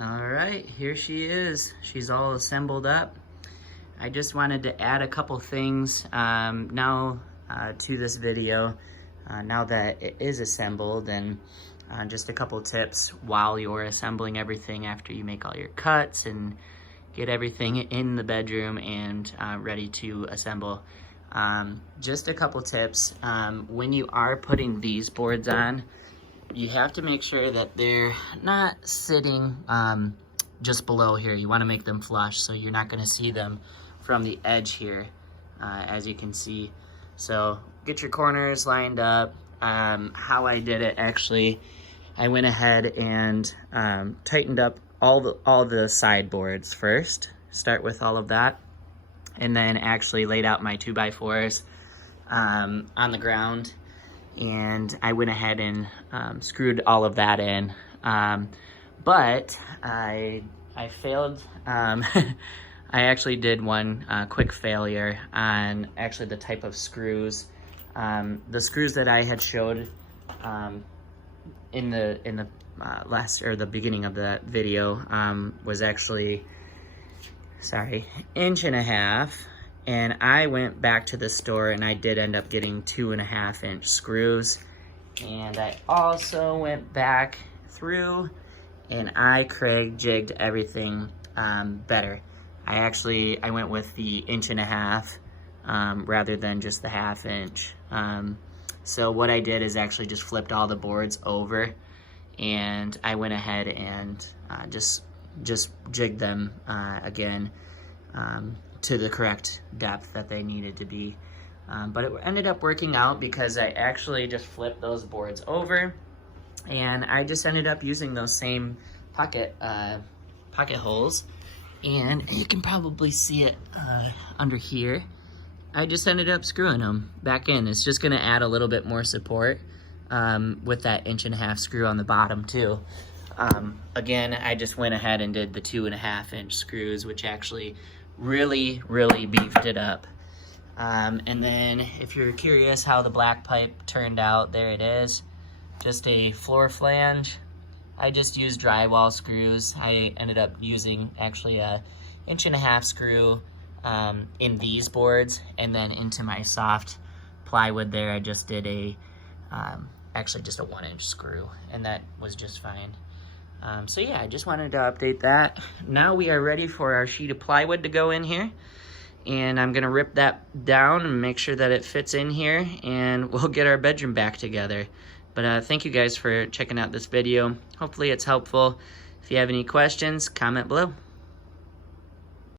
All right, here she is. She's all assembled up. I just wanted to add a couple things now to this video, now that it is assembled, and just a couple tips while you're assembling everything after you make all your cuts and get everything in the bedroom and ready to assemble. Just a couple tips. When you are putting these boards on, you have to make sure that they're not sitting just below here. You want to make them flush so you're not going to see them from the edge here, as you can see. So get your corners lined up. How I did it, actually, I went ahead and tightened up all the sideboards first. Start with all of that, and then actually laid out my 2x4s on the ground. And I went ahead and screwed all of that in, but I failed. I actually did one quick failure on actually the type of screws. The screws that I had showed in the last, or the beginning of the video, was actually, sorry, 1.5 inches. And I went back to the store and I did end up getting 2.5-inch screws. And I also went back through and I Kreg jigged everything better. I went with the 1.5 inch rather than just the 1/2 inch. So what I did is actually just flipped all the boards over, and I went ahead and just jigged them again to the correct depth that they needed to be. But it ended up working out because I actually just flipped those boards over, and I just ended up using those same pocket holes. And you can probably see it under here. I just ended up screwing them back in. It's just gonna add a little bit more support with that 1.5 inch screw on the bottom too. Again, I just went ahead and did the 2.5-inch screws, which actually really beefed it up. And then if you're curious how the black pipe turned out, there it is. Just a floor flange. I just used drywall screws. I ended up using actually a 1.5 inch screw in these boards, and then into my soft plywood there, I just did a actually just a 1-inch screw, and that was just fine. So yeah, I just wanted to update that. Now we are ready for our sheet of plywood to go in here, and I'm gonna rip that down and make sure that it fits in here, and we'll get our bedroom back together. But thank you guys for checking out this video. Hopefully it's helpful. If you have any questions, comment below.